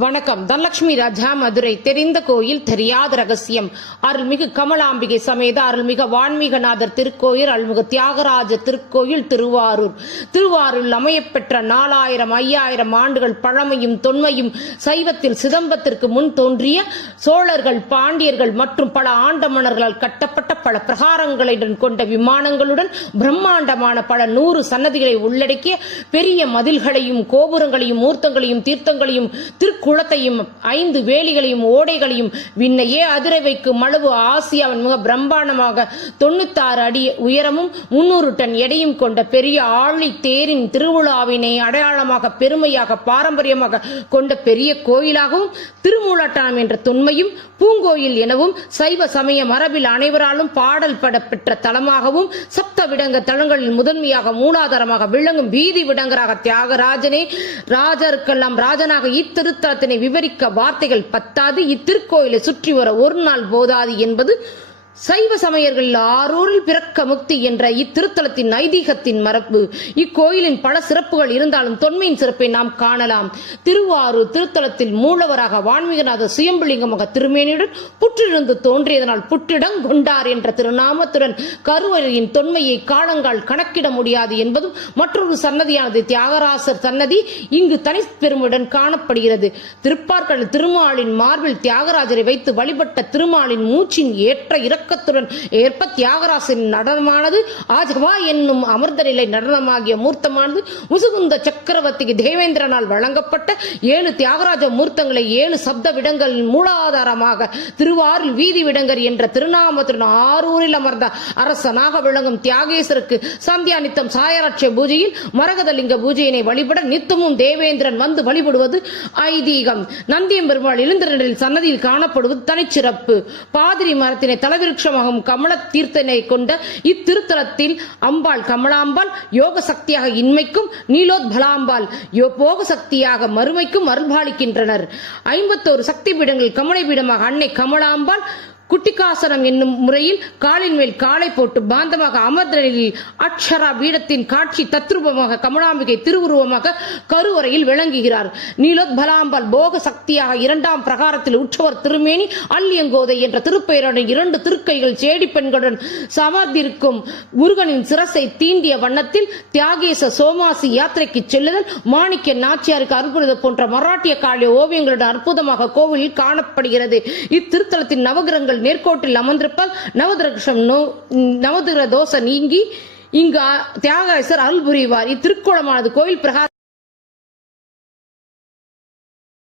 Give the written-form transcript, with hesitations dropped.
வணக்கம். தனலட்சுமி ராஜா, மதுரை. தெரிந்த கோயில் தெரியாத ரகசியம். அருள்மிகு கமலாம்பிகை சமேத அருள்மிகு வான்மீகநாதர் திருக்கோயில், அருள்மிகு தியாகராஜ திருக்கோயில், திருவாரூர். திருவாரூரில் அமையப்பெற்ற 4000 5000 ஆண்டுகள் பழமையும் தொன்மையும் சைவத்தில் சிதம்பத்திற்கு முன் தோன்றிய சோழர்கள், பாண்டியர்கள் மற்றும் பல ஆண்ட மன்னர்களால் கட்டப்பட்ட பல பிரகாரங்களுடன் கொண்ட விமானங்களுடன் பிரம்மாண்டமான பல 100 சன்னதிகளை உள்ளடக்கிய பெரிய மதில்களையும் கோபுரங்களையும் மூர்த்தங்களையும் தீர்த்தங்களையும் குளத்தையும் 5 வேலிகளையும் ஓடைகளையும் விண்ணையே அதிர வைக்கும் அளவு ஆசியாவின் மிக பிரம்மாண்டமாக 96 அடி உயரமும் 300 டன் எடையும் கொண்ட பெரிய ஆழி தேரின் திருவிழாவினை அடையாளமாக பெருமையாக பாரம்பரியமாக கொண்ட பெரிய கோயிலாகவும் திருமூலட்டானம் என்ற தொன்மையும் பூங்கோயில் எனவும் சைவ சமய மரபில் அனைவராலும் பாடல் பட பெற்ற தலமாகவும் சப்த விடங்க தலங்களில் முதன்மையாக மூலாதாரமாக விளங்கும் வீதி விடங்கராக தியாகராஜனே ராஜருக்கெல்லாம் ராஜனாக இத்திருத்தலத்தினை விவரிக்க வார்த்தைகள் பத்தாது. இத்திருக்கோயிலை சுற்றி வர ஒரு நாள் போதாது என்பது சைவ சமயர்களில் ஆரூரில் பிறக்க முக்தி என்ற இத்திருத்தலத்தின் ஐதீகத்தின் மரபு. இக்கோயிலின் பல சிறப்புகள் இருந்தாலும் தொன்மையின் சிறப்பை நாம் காணலாம். திருவாரூர் திருத்தலத்தில் மூலவராக வான்மீகநாதர் சுயம்புலிங்கமாக திருமேனியுடன் புற்றிலிருந்து தோன்றியதனால் புற்றிடம் கொண்டார் என்ற திருநாமத்துடன் கருவறையின் தொன்மையை காலங்கால் கணக்கிட முடியாது என்பதும் மற்றொரு சன்னதியானது தியாகராசர் சன்னதி இங்கு தனிப்பெருமையுடன் காணப்படுகிறது. திருப்பார்கடல் திருமாலின் மார்பில் தியாகராஜரை வைத்து வழிபட்ட திருமாலின் மூச்சின் ஏற்ற இறக்கத்துடன் ஏற்ப தியாகராசரின் நடனமானது ஆஜவா என்னும் அமிர்த நிலை நடனமாகிய மூர்த்தமானது முசுகுந்த சக்கரவர்த்திக்கு தேவேந்திரனால் வழங்கப்பட்ட 7 தியாகராஜ மூர்த்தங்களை 7 சப்த விடங்களின் மூலாதாரமாக திருவாரூர் வீதி விடங்கர் என்ற திருநாமத்துடன் ஆரூரில் அமர்ந்த அரசனாக விளங்கும் தியாகேசருக்கு சந்தியா நித்தம் சாயராட்சிய பூஜையில் மரகதலிங்க பூஜையினை வழிபட நித்தமும் தேவேந்திரன் வந்து வழிபடுவது ஐதீகம். நந்தியம்பெருமாள் எழுந்திரனில் சன்னதியில் காணப்படுவது தனிச்சிறப்பு. பாதிரி மரத்தினை தலைவிருட்சமாகவும் கமல தீர்த்தனை கொண்ட இத்திருத்தலத்தில் அம்பாள் கமலாம்பாள் யோக சக்தியாக இன்மைக்கும் நீலோத்பலாம்பாள் போக சக்தியாக மறுமைக்கும் அருள்பாலிக்கின்றனர். 51 சக்தி பீடங்கள் கமலை பீடமாக அன்னை கமலாம்பாள் குட்டிக்காசனம் என்னும் முறையில் காலின் மேல் காலை போட்டு பாந்தமாக அமர்ந்த நிலையில் அக்ஷரா பீடத்தின் காட்சி தத்ரூபமாக கமலாம்பிகை திருவுருவமாக கருவறையில் விளங்குகிறார். நீலோத்பலாம்பாள் போக சக்தியாக 2ஆம் பிரகாரத்தில் உற்சவர் திருமேனி அல்லியங்கோதை என்ற திருப்பெயருடன் 2 திருக்கைகள் சேடி பெண்களுடன் சமர்ந்திருக்கும் முருகனின் சிரசை தீண்டிய வண்ணத்தில் தியாகேச சோமாசி யாத்திரைக்கு செல்லுதல், மாணிக்க நாச்சியாருக்கு அற்புதம் போன்ற மராட்டிய காலிய ஓவியங்களுடன் அற்புதமாக கோவிலில் காணப்படுகிறது. இத்திருத்தலத்தின் நவகிரகங்கள் நேர்கோட்டில் அமர்ந்திருப்பால் நவகிரக தோஷ நீங்கி இங்கு தியாகராசர் அருள் புரிவார். இத்திருக்கோலமானது கோயில் பிரகார